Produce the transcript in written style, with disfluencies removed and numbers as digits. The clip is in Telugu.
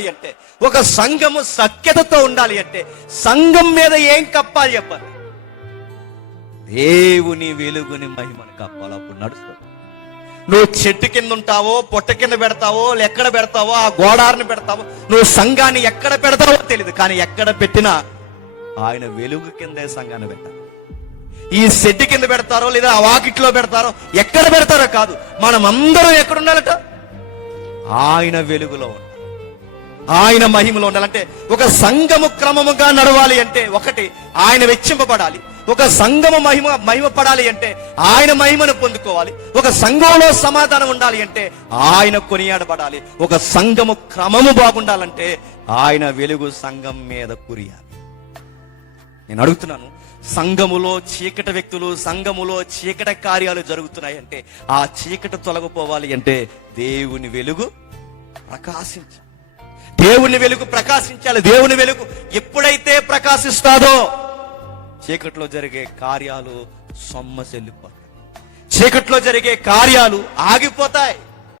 ఉండాలి అంటే, ఒక సంఘము సఖ్యతతో ఉండాలి అంటే సంఘం మీద ఏం కప్పాలి చెప్పాలి? దేవుని వెలుగుని మహిమను కప్పాలి. అప్పుడు నడుస్తుంది. నువ్వు చెట్టు కింద ఉంటావో, పొట్ట కింద పెడతావో, ఎక్కడ పెడతావో, ఆ గోడారిని పెడతావో, నువ్వు సంఘాన్ని ఎక్కడ పెడతావో తెలియదు, కానీ ఎక్కడ పెట్టినా ఆయన వెలుగు కిందే సంఘాన్ని పెట్టాలి. ఈ షెడ్ కింద పెడతారో లేదా ఆ వాకిట్లో పెడతారో, ఎక్కడ పెడతారో కాదు, మనం అందరం ఎక్కడ ఉండాలట? ఆయన వెలుగులో ఉండాలి, ఆయన మహిమలో ఉండాలంటే ఒక సంఘము క్రమముగా నడవాలి అంటే ఒకటి ఆయన వెచ్చింపబడాలి. ఒక సంఘము మహిమ పడాలి అంటే ఆయన మహిమను పొందుకోవాలి. ఒక సంఘంలో సమాధానం ఉండాలి అంటే ఆయన కొనియాడబడాలి. ఒక సంఘము క్రమము బాగుండాలంటే ఆయన వెలుగు సంఘం మీద కురియాలి. నేను అడుగుతున్నాను, సంఘములో చీకటి వ్యక్తులు, సంఘములో చీకటి కార్యాలు జరుగుతున్నాయంటే ఆ చీకటి తొలగిపోవాలి అంటే దేవుని వెలుగు ప్రకాశించాలి. దేవుని వెలుగు ప్రకాశించాలి. దేవుని వెలుగు ఎప్పుడైతే ప్రకాశిస్తాదో చీకట్లో జరిగే కార్యాలు సొమ్మసిల్లిపోతాయి, చీకట్లో జరిగే కార్యాలు ఆగిపోతాయి.